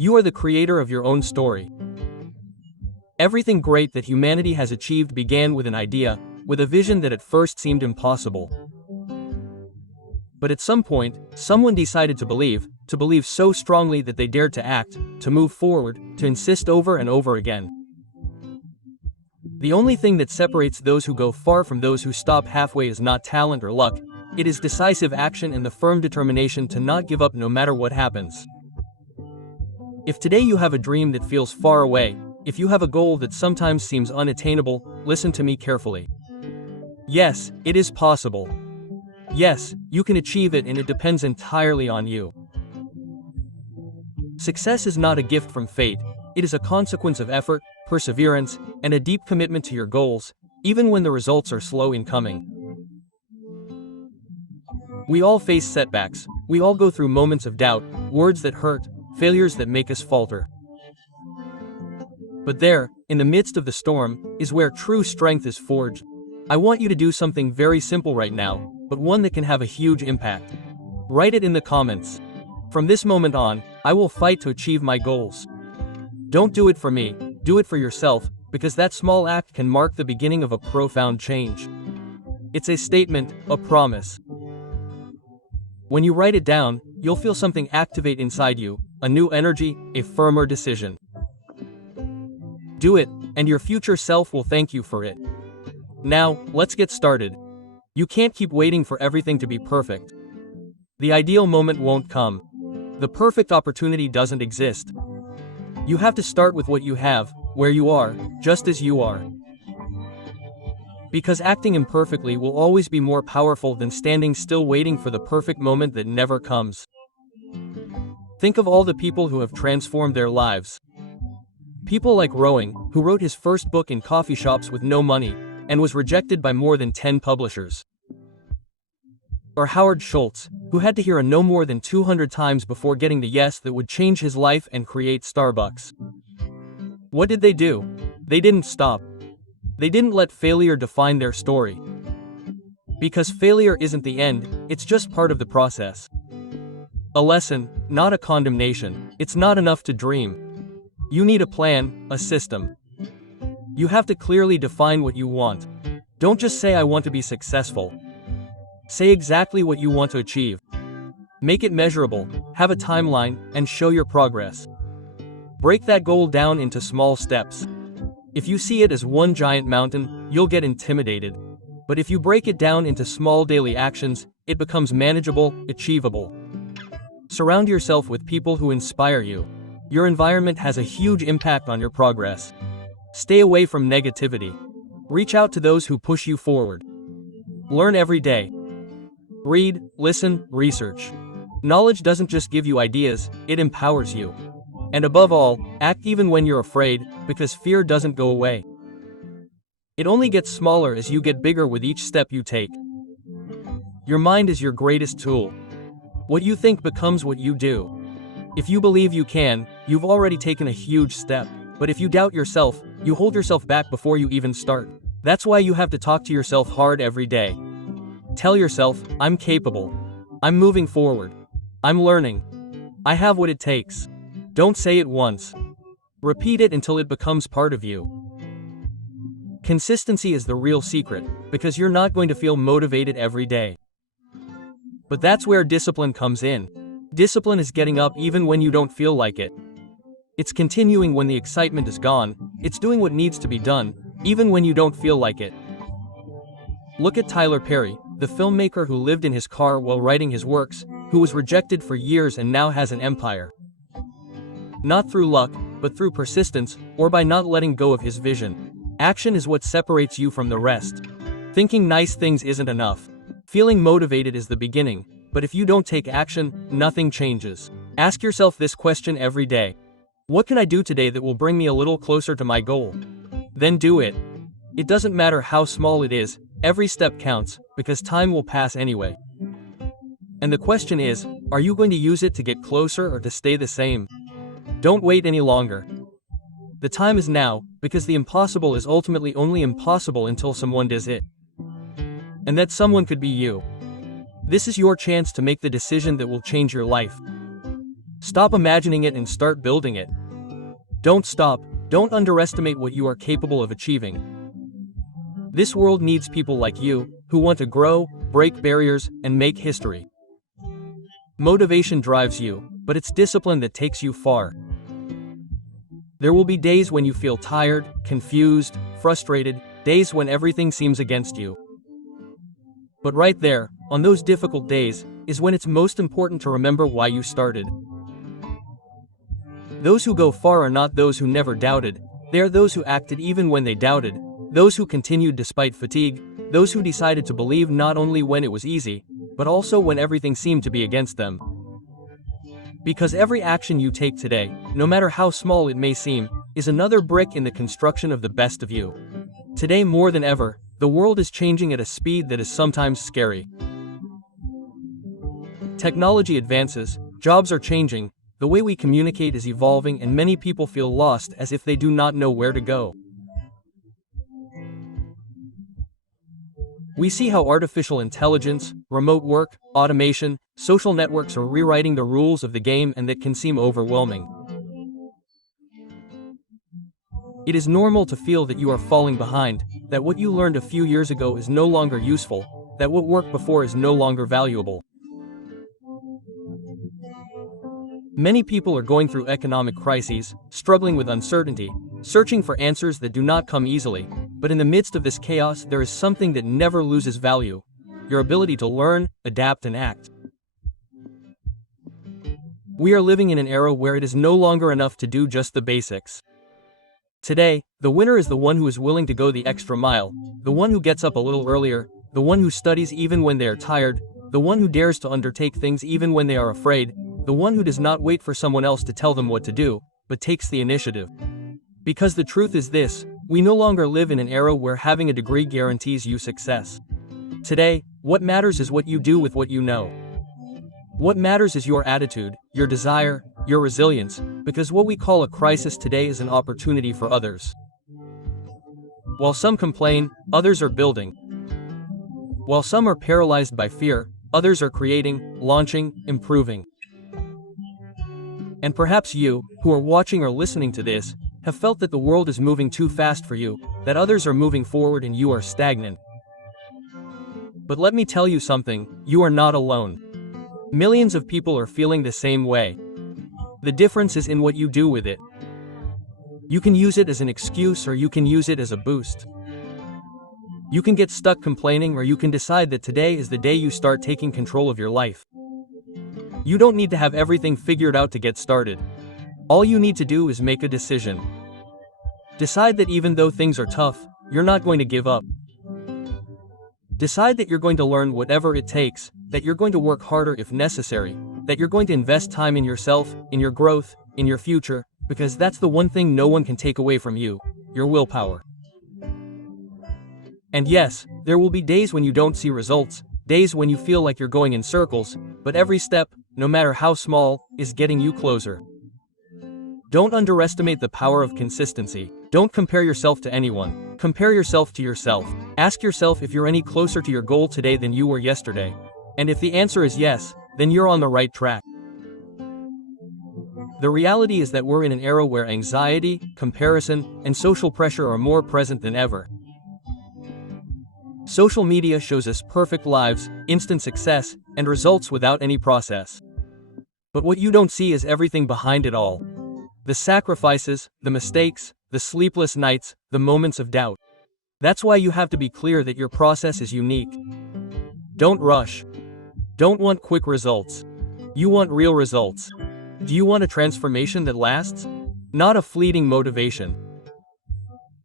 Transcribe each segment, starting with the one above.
You are the creator of your own story. Everything great that humanity has achieved began with an idea, with a vision that at first seemed impossible. But at some point, someone decided to believe so strongly that they dared to act, to move forward, to insist over and over again. The only thing that separates those who go far from those who stop halfway is not talent or luck, it is decisive action and the firm determination to not give up no matter what happens. If today you have a dream that feels far away, if you have a goal that sometimes seems unattainable, listen to me carefully. Yes, it is possible. Yes, you can achieve it, and it depends entirely on you. Success is not a gift from fate, it is a consequence of effort, perseverance, and a deep commitment to your goals, even when the results are slow in coming. We all face setbacks, we all go through moments of doubt, words that hurt, failures that make us falter. But there, in the midst of the storm, is where true strength is forged. I want you to do something very simple right now, but one that can have a huge impact. Write it in the comments. From this moment on, I will fight to achieve my goals. Don't do it for me, do it for yourself, because that small act can mark the beginning of a profound change. It's a statement, a promise. When you write it down, you'll feel something activate inside you, a new energy, a firmer decision. Do it, and your future self will thank you for it. Now, let's get started. You can't keep waiting for everything to be perfect. The ideal moment won't come. The perfect opportunity doesn't exist. You have to start with what you have, where you are, just as you are. Because acting imperfectly will always be more powerful than standing still waiting for the perfect moment that never comes. Think of all the people who have transformed their lives. People like Rowing, who wrote his first book in coffee shops with no money, and was rejected by more than 10 publishers. Or Howard Schultz, who had to hear a no more than 200 times before getting the yes that would change his life and create Starbucks. What did they do? They didn't stop. They didn't let failure define their story. Because failure isn't the end, it's just part of the process. A lesson, not a condemnation. It's not enough to dream. You need a plan, a system. You have to clearly define what you want. Don't just say I want to be successful. Say exactly what you want to achieve. Make it measurable, have a timeline, and show your progress. Break that goal down into small steps. If you see it as one giant mountain, you'll get intimidated. But if you break it down into small daily actions, it becomes manageable, achievable. Surround yourself with people who inspire you. Your environment has a huge impact on your progress. Stay away from negativity. Reach out to those who push you forward. Learn every day. Read, listen, research. Knowledge doesn't just give you ideas, it empowers you. And above all, act even when you're afraid, because fear doesn't go away. It only gets smaller as you get bigger with each step you take. Your mind is your greatest tool. What you think becomes what you do. If you believe you can, you've already taken a huge step. But if you doubt yourself, you hold yourself back before you even start. That's why you have to talk to yourself hard every day. Tell yourself, I'm capable. I'm moving forward. I'm learning. I have what it takes. Don't say it once. Repeat it until it becomes part of you. Consistency is the real secret, because you're not going to feel motivated every day. But that's where discipline comes in. Discipline is getting up even when you don't feel like it. It's continuing when the excitement is gone, it's doing what needs to be done, even when you don't feel like it. Look at Tyler Perry, the filmmaker who lived in his car while writing his works, who was rejected for years and now has an empire. Not through luck, but through persistence, or by not letting go of his vision. Action is what separates you from the rest. Thinking nice things isn't enough. Feeling motivated is the beginning, but if you don't take action, nothing changes. Ask yourself this question every day. What can I do today that will bring me a little closer to my goal? Then do it. It doesn't matter how small it is, every step counts, because time will pass anyway. And the question is, are you going to use it to get closer or to stay the same? Don't wait any longer. The time is now, because the impossible is ultimately only impossible until someone does it. And that someone could be you. This is your chance to make the decision that will change your life. Stop imagining it and start building it. Don't stop, don't underestimate what you are capable of achieving. This world needs people like you, who want to grow, break barriers, and make history. Motivation drives you, but it's discipline that takes you far. There will be days when you feel tired, confused, frustrated, days when everything seems against you. But right there, on those difficult days, is when it's most important to remember why you started. Those who go far are not those who never doubted, they are those who acted even when they doubted, those who continued despite fatigue, those who decided to believe not only when it was easy, but also when everything seemed to be against them. Because every action you take today, no matter how small it may seem, is another brick in the construction of the best of you. Today more than ever, the world is changing at a speed that is sometimes scary. Technology advances, jobs are changing, the way we communicate is evolving, and many people feel lost as if they do not know where to go. We see how artificial intelligence, remote work, automation, social networks are rewriting the rules of the game, and that can seem overwhelming. It is normal to feel that you are falling behind, that what you learned a few years ago is no longer useful, that what worked before is no longer valuable. Many people are going through economic crises, struggling with uncertainty, searching for answers that do not come easily, but in the midst of this chaos there is something that never loses value: your ability to learn, adapt, and act. We are living in an era where it is no longer enough to do just the basics. Today, the winner is the one who is willing to go the extra mile, the one who gets up a little earlier, the one who studies even when they are tired, the one who dares to undertake things even when they are afraid, the one who does not wait for someone else to tell them what to do, but takes the initiative. Because the truth is this: we no longer live in an era where having a degree guarantees you success. Today, what matters is what you do with what you know. What matters is your attitude, your desire, your resilience, because what we call a crisis today is an opportunity for others. While some complain, others are building. While some are paralyzed by fear, others are creating, launching, improving. And perhaps you, who are watching or listening to this, have felt that the world is moving too fast for you, that others are moving forward and you are stagnant. But let me tell you something, you are not alone. Millions of people are feeling the same way. The difference is in what you do with it. You can use it as an excuse, or you can use it as a boost. You can get stuck complaining, or you can decide that today is the day you start taking control of your life. You don't need to have everything figured out to get started. All you need to do is make a decision. Decide that even though things are tough, you're not going to give up. Decide that you're going to learn whatever it takes, that you're going to work harder if necessary, that you're going to invest time in yourself, in your growth, in your future, because that's the one thing no one can take away from you: your willpower. And yes, there will be days when you don't see results, days when you feel like you're going in circles, but every step, no matter how small, is getting you closer. Don't underestimate the power of consistency. Don't compare yourself to anyone. Compare yourself to yourself. Ask yourself if you're any closer to your goal today than you were yesterday. And if the answer is yes, then you're on the right track. The reality is that we're in an era where anxiety, comparison, and social pressure are more present than ever. Social media shows us perfect lives, instant success, and results without any process. But what you don't see is everything behind it all. The sacrifices, the mistakes, the sleepless nights, the moments of doubt. That's why you have to be clear that your process is unique. Don't rush. Don't want quick results. You want real results. Do you want a transformation that lasts? Not a fleeting motivation.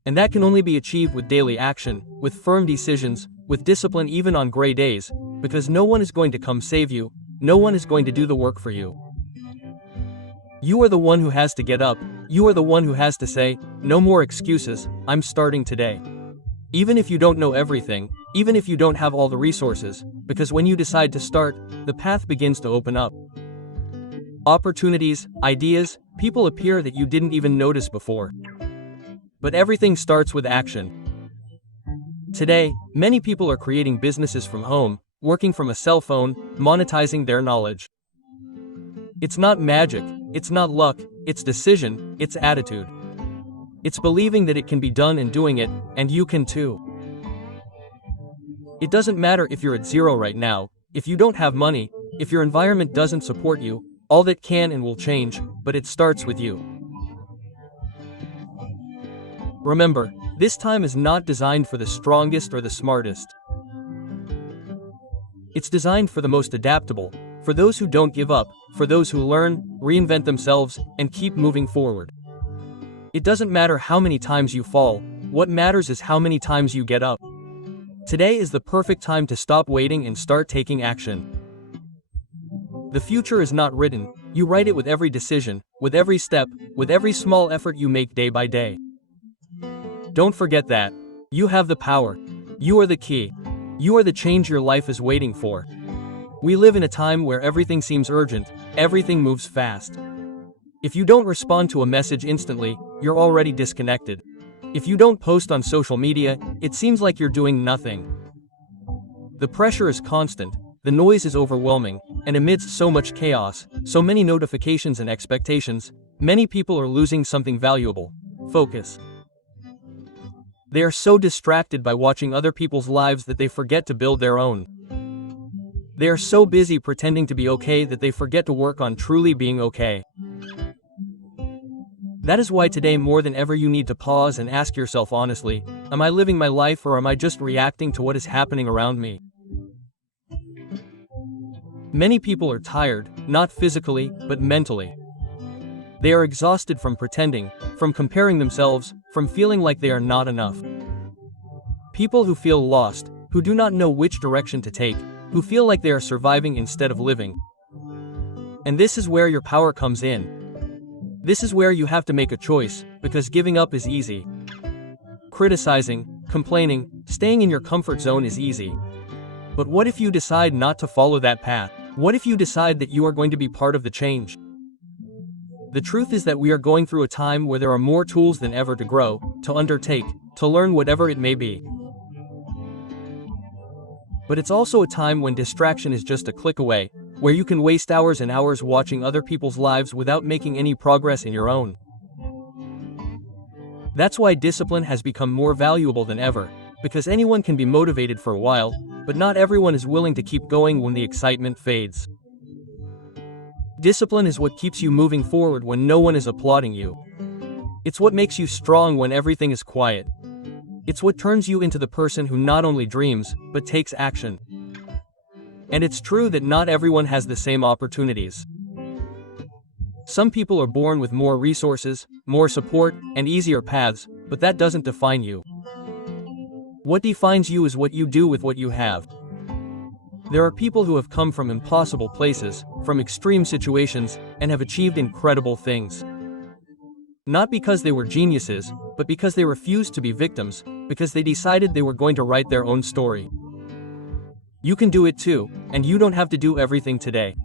And that can only be achieved with daily action, with firm decisions, with discipline even on gray days, because no one is going to come save you, no one is going to do the work for you. You are the one who has to get up, you are the one who has to say, no more excuses, I'm starting today. Even if you don't know everything, even if you don't have all the resources, because when you decide to start, the path begins to open up. Opportunities, ideas, people appear that you didn't even notice before. But everything starts with action. Today, many people are creating businesses from home, working from a cell phone, monetizing their knowledge. It's not magic, it's not luck, it's decision, it's attitude. It's believing that it can be done and doing it, and you can too. It doesn't matter if you're at zero right now, if you don't have money, if your environment doesn't support you, all that can and will change, but it starts with you. Remember, this time is not designed for the strongest or the smartest. It's designed for the most adaptable, for those who don't give up, for those who learn, reinvent themselves, and keep moving forward. It doesn't matter how many times you fall, what matters is how many times you get up. Today is the perfect time to stop waiting and start taking action. The future is not written, you write it with every decision, with every step, with every small effort you make day by day. Don't forget that. You have the power. You are the key. You are the change your life is waiting for. We live in a time where everything seems urgent, everything moves fast. If you don't respond to a message instantly, you're already disconnected. If you don't post on social media, it seems like you're doing nothing. The pressure is constant, the noise is overwhelming, and amidst so much chaos, so many notifications and expectations, many people are losing something valuable: focus. They are so distracted by watching other people's lives that they forget to build their own. They are so busy pretending to be okay that they forget to work on truly being okay. That is why today more than ever you need to pause and ask yourself honestly, am I living my life or am I just reacting to what is happening around me? Many people are tired, not physically, but mentally. They are exhausted from pretending, from comparing themselves, from feeling like they are not enough. People who feel lost, who do not know which direction to take, who feel like they are surviving instead of living. And this is where your power comes in. This is where you have to make a choice, because giving up is easy. Criticizing, complaining, staying in your comfort zone is easy. But what if you decide not to follow that path? What if you decide that you are going to be part of the change? The truth is that we are going through a time where there are more tools than ever to grow, to undertake, to learn whatever it may be. But it's also a time when distraction is just a click away, where you can waste hours and hours watching other people's lives without making any progress in your own. That's why discipline has become more valuable than ever, because anyone can be motivated for a while, but not everyone is willing to keep going when the excitement fades. Discipline is what keeps you moving forward when no one is applauding you. It's what makes you strong when everything is quiet. It's what turns you into the person who not only dreams, but takes action. And it's true that not everyone has the same opportunities. Some people are born with more resources, more support, and easier paths, but that doesn't define you. What defines you is what you do with what you have. There are people who have come from impossible places, from extreme situations, and have achieved incredible things. Not because they were geniuses, but because they refused to be victims, because they decided they were going to write their own story. You can do it too, and you don't have to do everything today.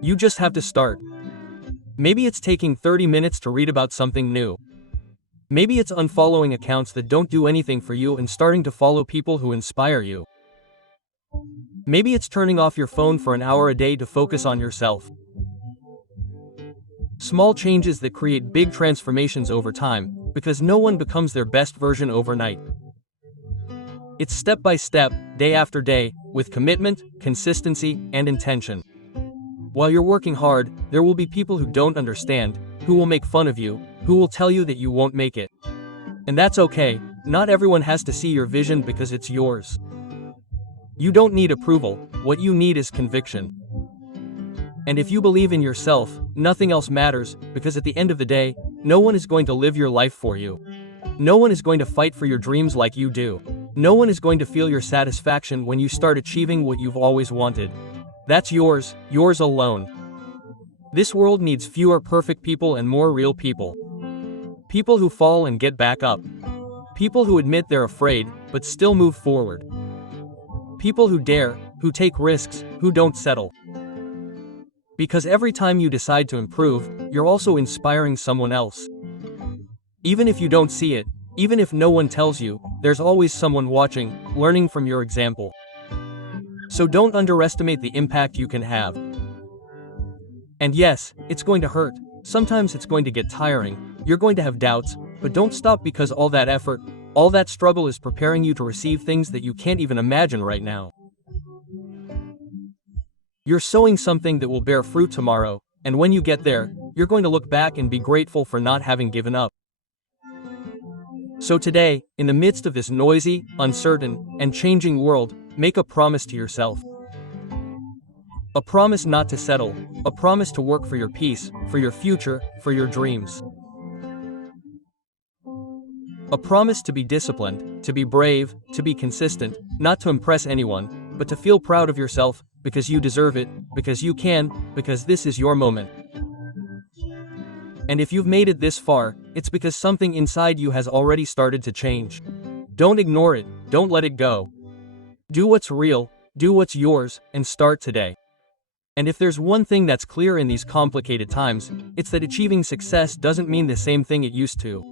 You just have to start. Maybe it's taking 30 minutes to read about something new. Maybe it's unfollowing accounts that don't do anything for you and starting to follow people who inspire you. Maybe it's turning off your phone for an hour a day to focus on yourself. Small changes that create big transformations over time, because no one becomes their best version overnight. It's step by step, day after day, with commitment, consistency, and intention. While you're working hard, there will be people who don't understand, who will make fun of you, who will tell you that you won't make it. And that's okay, not everyone has to see your vision because it's yours. You don't need approval, what you need is conviction. And if you believe in yourself, nothing else matters, because at the end of the day, no one is going to live your life for you. No one is going to fight for your dreams like you do. No one is going to feel your satisfaction when you start achieving what you've always wanted. That's yours, yours alone. This world needs fewer perfect people and more real people. People who fall and get back up. People who admit they're afraid, but still move forward. People who dare, who take risks, who don't settle. Because every time you decide to improve, you're also inspiring someone else. Even if you don't see it, even if no one tells you, there's always someone watching, learning from your example. So don't underestimate the impact you can have. And yes, it's going to hurt. Sometimes it's going to get tiring. You're going to have doubts, but don't stop because all that effort, all that struggle is preparing you to receive things that you can't even imagine right now. You're sowing something that will bear fruit tomorrow, and when you get there, you're going to look back and be grateful for not having given up. So today, in the midst of this noisy, uncertain, and changing world, make a promise to yourself. A promise not to settle, a promise to work for your peace, for your future, for your dreams. A promise to be disciplined, to be brave, to be consistent, not to impress anyone, but to feel proud of yourself, because you deserve it, because you can, because this is your moment. And if you've made it this far, it's because something inside you has already started to change. Don't ignore it, don't let it go. Do what's real, do what's yours, and start today. And if there's one thing that's clear in these complicated times, it's that achieving success doesn't mean the same thing it used to.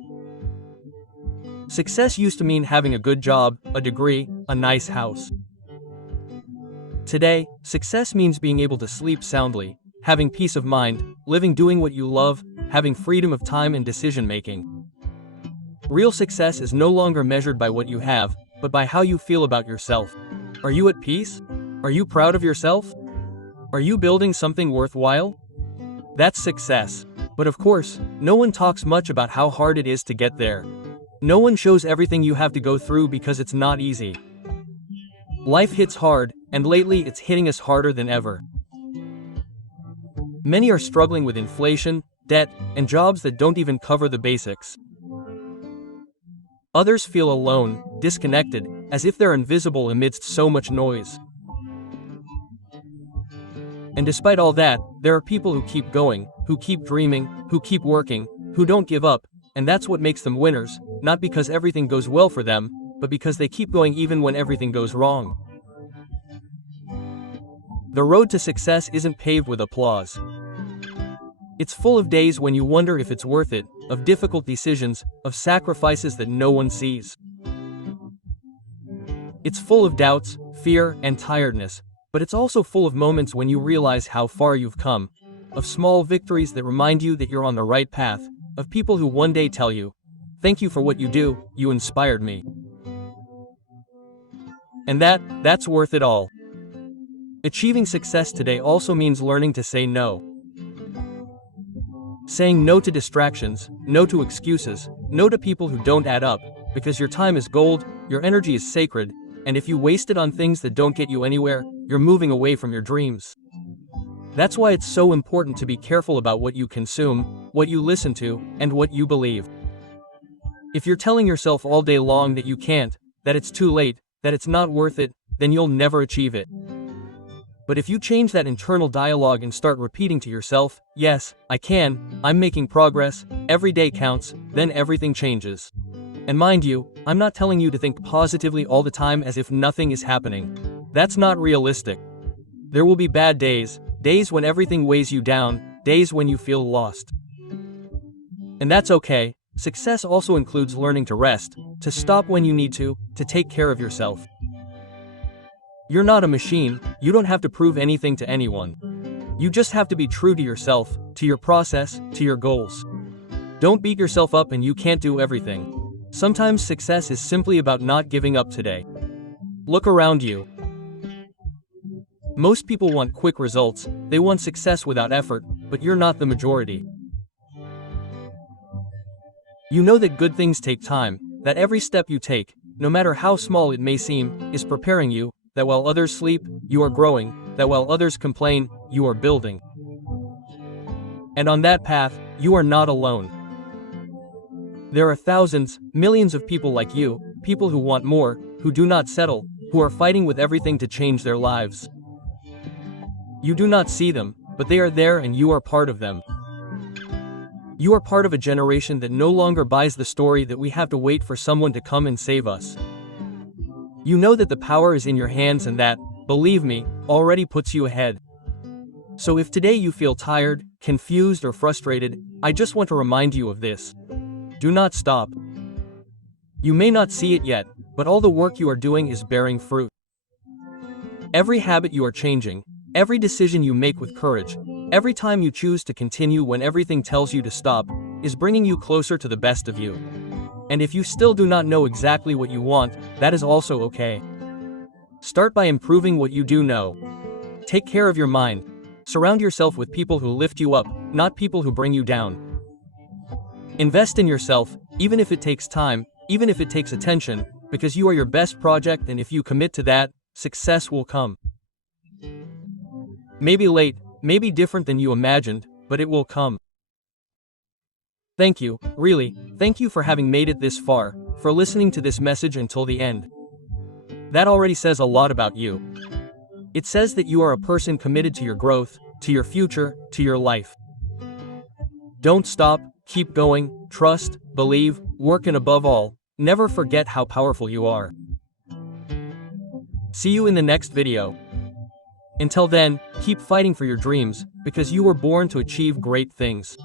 Success used to mean having a good job, a degree, a nice house. Today, success means being able to sleep soundly, having peace of mind, living doing what you love, having freedom of time and decision-making. Real success is no longer measured by what you have, but by how you feel about yourself. Are you at peace? Are you proud of yourself? Are you building something worthwhile? That's success. But of course, no one talks much about how hard it is to get there. No one shows everything you have to go through because it's not easy. Life hits hard, and lately it's hitting us harder than ever. Many are struggling with inflation, debt, and jobs that don't even cover the basics. Others feel alone, disconnected, as if they're invisible amidst so much noise. And despite all that, there are people who keep going, who keep dreaming, who keep working, who don't give up, and that's what makes them winners, not because everything goes well for them, but because they keep going even when everything goes wrong. The road to success isn't paved with applause. It's full of days when you wonder if it's worth it, of difficult decisions, of sacrifices that no one sees. It's full of doubts, fear, and tiredness, but it's also full of moments when you realize how far you've come, of small victories that remind you that you're on the right path, of people who one day tell you, "Thank you for what you do, you inspired me." And that's worth it all. Achieving success today also means learning to say no. Saying no to distractions, no to excuses, no to people who don't add up, because your time is gold, your energy is sacred, and if you waste it on things that don't get you anywhere, you're moving away from your dreams. That's why it's so important to be careful about what you consume, what you listen to, and what you believe. If you're telling yourself all day long that you can't, that it's too late, that it's not worth it, then you'll never achieve it. But if you change that internal dialogue and start repeating to yourself, "Yes, I can, I'm making progress, every day counts," then everything changes. And mind you, I'm not telling you to think positively all the time as if nothing is happening. That's not realistic. There will be bad days, days when everything weighs you down, days when you feel lost. And that's okay. Success also includes learning to rest, to stop when you need to take care of yourself. You're not a machine, you don't have to prove anything to anyone. You just have to be true to yourself, to your process, to your goals. Don't beat yourself up and you can't do everything. Sometimes success is simply about not giving up today. Look around you. Most people want quick results, they want success without effort, but you're not the majority. You know that good things take time, that every step you take, no matter how small it may seem, is preparing you, that while others sleep, you are growing, that while others complain, you are building. And on that path, you are not alone. There are thousands, millions of people like you, people who want more, who do not settle, who are fighting with everything to change their lives. You do not see them, but they are there and you are part of them. You are part of a generation that no longer buys the story that we have to wait for someone to come and save us. You know that the power is in your hands and that, believe me, already puts you ahead. So if today you feel tired, confused, or frustrated, I just want to remind you of this. Do not stop. You may not see it yet, but all the work you are doing is bearing fruit. Every habit you are changing, every decision you make with courage, Every time you choose to continue when everything tells you to stop, is bringing you closer to the best of you. And if you still do not know exactly what you want, that is also okay. Start by improving what you do know. Take care of your mind. Surround yourself with people who lift you up, not people who bring you down. Invest in yourself, even if it takes time, even if it takes attention, because you are your best project, and if you commit to that, success will come. Maybe late, maybe different than you imagined, but it will come. Thank you, really, thank you for having made it this far, for listening to this message until the end. That already says a lot about you. It says that you are a person committed to your growth, to your future, to your life. Don't stop, keep going, trust, believe, work, and above all, never forget how powerful you are. See you in the next video. Until then, keep fighting for your dreams, because you were born to achieve great things.